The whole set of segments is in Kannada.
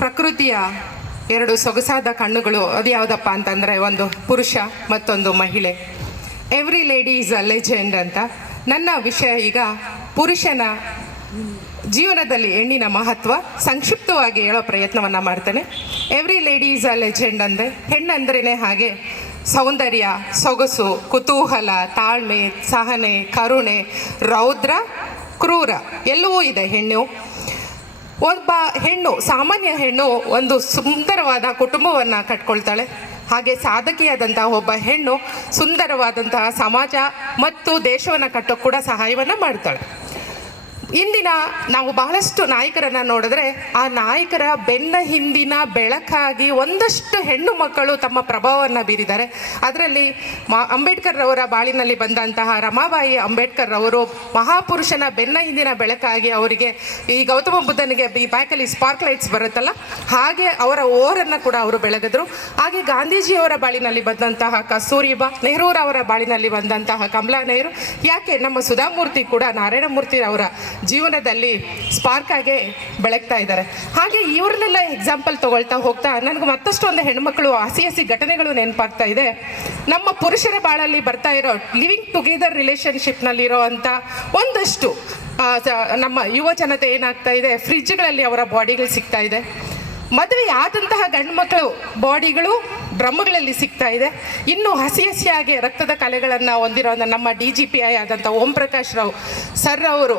ಪ್ರಕೃತಿಯ ಎರಡು ಸೊಗಸಾದ ಕಣ್ಣುಗಳು ಅದು ಯಾವುದಪ್ಪ ಅಂತಂದರೆ ಒಂದು ಪುರುಷ ಮತ್ತೊಂದು ಮಹಿಳೆ. Every lady is a legend ಅಂತ. ನನ್ನ ವಿಷಯ ಈಗ ಪುರುಷನ ಜೀವನದಲ್ಲಿ ಹೆಣ್ಣಿನ ಮಹತ್ವ ಸಂಕ್ಷಿಪ್ತವಾಗಿ ಹೇಳೋ ಪ್ರಯತ್ನವನ್ನು ಮಾಡ್ತೇನೆ. Every lady is a legend ಅಂದರೆ ಹೆಣ್ಣಂದ್ರೇ ಹಾಗೆ ಸೌಂದರ್ಯ, ಸೊಗಸು, ಕುತೂಹಲ, ತಾಳ್ಮೆ, ಸಹನೆ, ಕರುಣೆ, ರೌದ್ರ, ಕ್ರೂರ ಎಲ್ಲವೂ ಇದೆ ಹೆಣ್ಣು. ಒಬ್ಬ ಹೆಣ್ಣು, ಸಾಮಾನ್ಯ ಹೆಣ್ಣು ಒಂದು ಸುಂದರವಾದ ಕುಟುಂಬವನ್ನು ಕಟ್ಕೊಳ್ತಾಳೆ. ಹಾಗೆ ಸಾಧಕಿಯಾದಂತಹ ಒಬ್ಬ ಹೆಣ್ಣು ಸುಂದರವಾದಂತಹ ಸಮಾಜ ಮತ್ತು ದೇಶವನ್ನು ಕಟ್ಟೋಕ್ಕೆ ಕೂಡ ಸಹಾಯವನ್ನು ಮಾಡ್ತಾಳೆ. ಇಂದಿನ ನಾವು ಬಹಳಷ್ಟು ನಾಯಕರನ್ನು ನೋಡಿದ್ರೆ ಆ ನಾಯಕರ ಬೆನ್ನ ಹಿಂದಿನ ಬೆಳಕಾಗಿ ಒಂದಷ್ಟು ಹೆಣ್ಣು ಮಕ್ಕಳು ತಮ್ಮ ಪ್ರಭಾವವನ್ನು ಬೀರಿದ್ದಾರೆ. ಅದರಲ್ಲಿ ಅಂಬೇಡ್ಕರ್ ಅವರ ಬಾಳಿನಲ್ಲಿ ಬಂದಂತಹ ರಮಾಬಾಯಿ ಅಂಬೇಡ್ಕರ್ ಅವರು ಮಹಾಪುರುಷನ ಬೆನ್ನ ಹಿಂದಿನ ಬೆಳಕಾಗಿ ಅವರಿಗೆ ಈ ಗೌತಮ ಬುದ್ಧನಿಗೆ ಈ ಬ್ಯಾಕಲ್ಲಿ ಸ್ಪಾರ್ಕ್ ಲೈಟ್ಸ್ ಬರುತ್ತಲ್ಲ ಹಾಗೆ ಅವರ ಓರನ್ನು ಕೂಡ ಅವರು ಬೆಳಗಿದ್ರು. ಹಾಗೆ ಗಾಂಧೀಜಿಯವರ ಬಾಳಿನಲ್ಲಿ ಬಂದಂತಹ ಕಸ್ತೂರಿಬಾ, ನೆಹರೂರವರ ಬಾಳಿನಲ್ಲಿ ಬಂದಂತಹ ಕಮಲಾ ನೆಹರು, ಯಾಕೆ ನಮ್ಮ ಸುಧಾಮೂರ್ತಿ ಕೂಡ ನಾರಾಯಣಮೂರ್ತಿ ಅವರ ಜೀವನದಲ್ಲಿ ಸ್ಪಾರ್ಕ್ ಆಗಿ ಬೆಳಗ್ತಾ ಇದ್ದಾರೆ. ಹಾಗೆ ಇವ್ರನ್ನೆಲ್ಲ ಎಕ್ಸಾಂಪಲ್ ತಗೊಳ್ತಾ ಹೋಗ್ತಾ ನನಗೆ ಮತ್ತಷ್ಟು ಒಂದು ಹೆಣ್ಮಕ್ಳು ಹಸಿ ಘಟನೆಗಳು ನೆನಪಾಗ್ತಾ ಇದೆ. ನಮ್ಮ ಪುರುಷರ ಬಾಳಲ್ಲಿ ಬರ್ತಾ ಇರೋ ಲಿವಿಂಗ್ ಟುಗೆದರ್ ರಿಲೇಷನ್ಶಿಪ್ನಲ್ಲಿರೋ ಅಂಥ ಒಂದಷ್ಟು ನಮ್ಮ ಯುವ ಜನತೆ ಏನಾಗ್ತಾ ಇದೆ, ಫ್ರಿಡ್ಜ್ಗಳಲ್ಲಿ ಅವರ ಬಾಡಿಗಳು ಸಿಗ್ತಾ ಇದೆ. ಮದುವೆ ಆದಂತಹ ಗಂಡು ಮಕ್ಕಳು ಬಾಡಿಗಳು ಡ್ರಮ್ಗಳಲ್ಲಿ ಸಿಗ್ತಾ ಇದೆ. ಇನ್ನು ಹಸಿಯಾಗಿ ರಕ್ತದ ಕಲೆಗಳನ್ನು ಹೊಂದಿರೋ ನಮ್ಮ DGPI ಆದಂಥ ಓಂ ಪ್ರಕಾಶ್ ರಾವ್ ಸರ್ ಅವರು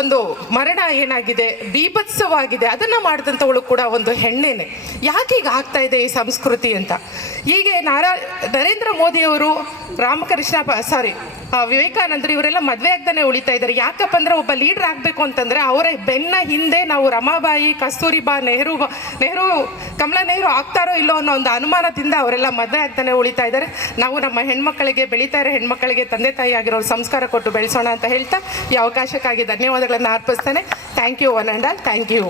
ಒಂದು ಮರಣ ಏನಾಗಿದೆ, ಬೀಭತ್ಸವಾಗಿದೆ, ಅದನ್ನು ಮಾಡಿದಂಥವಳು ಕೂಡ ಒಂದು ಹೆಣ್ಣೇನೆ. ಯಾಕೆ ಈಗ ಆಗ್ತಾ ಇದೆ ಈ ಸಂಸ್ಕೃತಿ ಅಂತ. ಹೀಗೆ ನರೇಂದ್ರ ಮೋದಿಯವರು, ವಿವೇಕಾನಂದರು ಇವರೆಲ್ಲ ಮದುವೆ ಆಗ್ತಾನೆ ಉಳಿತಾ ಇದ್ದಾರೆ. ಯಾಕಪ್ಪ ಅಂದರೆ ಒಬ್ಬ ಲೀಡರ್ ಆಗಬೇಕು ಅಂತಂದರೆ ಅವರ ಬೆನ್ನ ಹಿಂದೆ ನಾವು ರಮಾಬಾಯಿ, ಕಸ್ತೂರಿಬಾ, ನೆಹರು, ಕಮಲಾ ನೆಹರು ಆಗ್ತಾರೋ ಇಲ್ಲೋ ಅನ್ನೋ ಒಂದು ಅನುಮಾನದಿಂದ ಅವರೆಲ್ಲ ಮದುವೆ ಆಗ್ತಾನೆ ಉಳಿತಾ ಇದ್ದಾರೆ. ನಾವು ನಮ್ಮ ಹೆಣ್ಮಕ್ಕಳಿಗೆ, ಬೆಳೀತಾ ಇರೋ ಹೆಣ್ಮಕ್ಕಳಿಗೆ ತಂದೆ ತಾಯಿ ಆಗಿರೋ ಸಂಸ್ಕಾರ ಕೊಟ್ಟು ಬೆಳೆಸೋಣ ಅಂತ ಹೇಳ್ತಾ ಈ ಅವಕಾಶಕ್ಕಾಗಿ ಧನ್ಯವಾದಗಳನ್ನು ಅರ್ಪಿಸ್ತೇನೆ. Thank you one and all. Thank you.